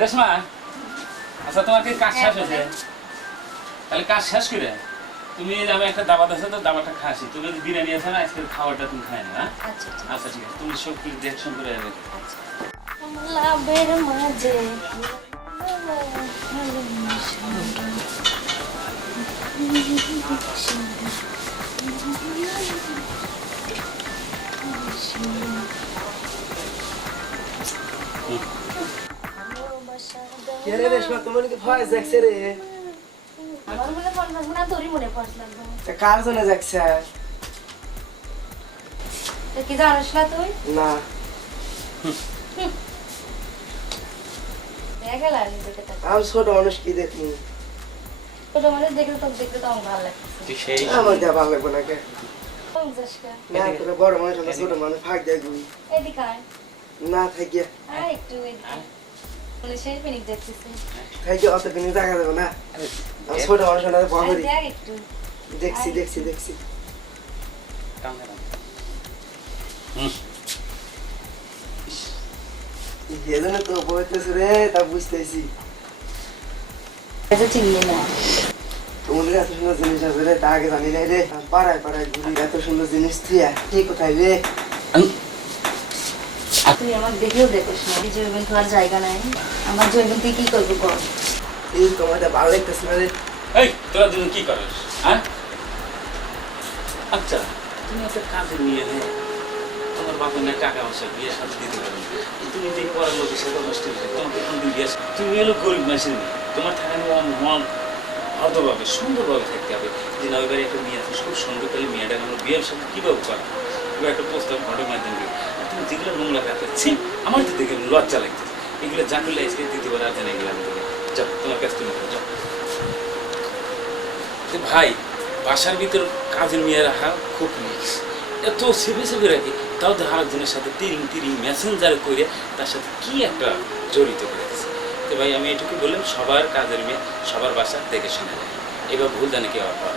রেশমা আচ্ছা তোমার কি কাজ শেষ হয়েছে? তাহলে কাজ শেষ করে তুমি আমি একটা দাবাত আছে তো দাবাটা খাসি তুমি যদি বিরিয়ানি আছে না আজকে খাবারটা তুমি খাই না হ্যাঁ? আচ্ছা ঠিক আচ্ছা ঠিক আছে। তুমি সব কিছু দেখশন করে যাবে। লাভের মাঝে কে রে রেশমা তোমার কি ভয় যাচ্ছে রে? আমার মনে পড়লাম না তোরই মনে পড়লাম তা কার জন্য যাচ্ছে তো কি জানিস না তুই? না। দেখে লাগলি দেখে তো আমি ছোট মানুষ কি দেখি ছোট মানুষ দেখলে তো দেখতে তো আমার ভালো লাগছে। তুই সেই আমার ভালো লাগবে না কে? না তোরা বড় মানুষ ছোট মানুষ ভাগ এদিকে না থাকিয়া একটু এদিকে। দেখছি দেখছি দেখছি। তো বলতেছে রে তা বুঝতেছি। এটা চিনি না তোমাদের এত সুন্দর জিনিস আছে রে তা আগে জানি নাই রে। পাড়ায় পাড়ায় ঘুরি এত সুন্দর জিনিস তুই ঠিক কোথায় রে? তুই আমার দেখেও দেখিস না জৈবন তো আর জায়গা নাই। আমার জৈবন তুই কি করব বল? এই তোমাদের ভালো লাগতেছে না এই তোরা দুজন কি করিস হ্যাঁ? আচ্ছা তুমি একটা কাজে নিয়ে নে। তোমার বাপের না টাকা পয়সা বিয়ে সাথে দিতে পারবে। তুমি যে পরের লোকের সাথে নষ্ট হয়েছে তোমাকে কোনদিন বিয়ে তুমি গরিব মেয়ে। তোমার মন সুন্দরভাবে থাকতে হবে। যে না একটা মেয়ে আছে খুব সুন্দর তাহলে মেয়েটা আমার বিয়ের সাথে কীভাবে করা একটা প্রস্তাব ঘটের মাধ্যমে তুমি যেগুলো নোংরা কাজ ছি, আমার তো দেখে লজ্জা লাগতেছে। এগুলো আজকে দিতে পারে আর যাও, তোমার কাছ যাও। ভাই, বাসার ভিতর কাজের মেয়ে রাখা খুব রিক্স এত সেভে সেভে রাখি তাও তো আরেকজনের সাথে তিরিং তিরিং মেসেঞ্জার করে তার সাথে কি একটা জড়িত করে তো ভাই, আমি এটুকু বললাম, সবার কাজের মেয়ে, সবার বাসা দেখে শুনে যায় এবার ভুল জানে কেউ আবার।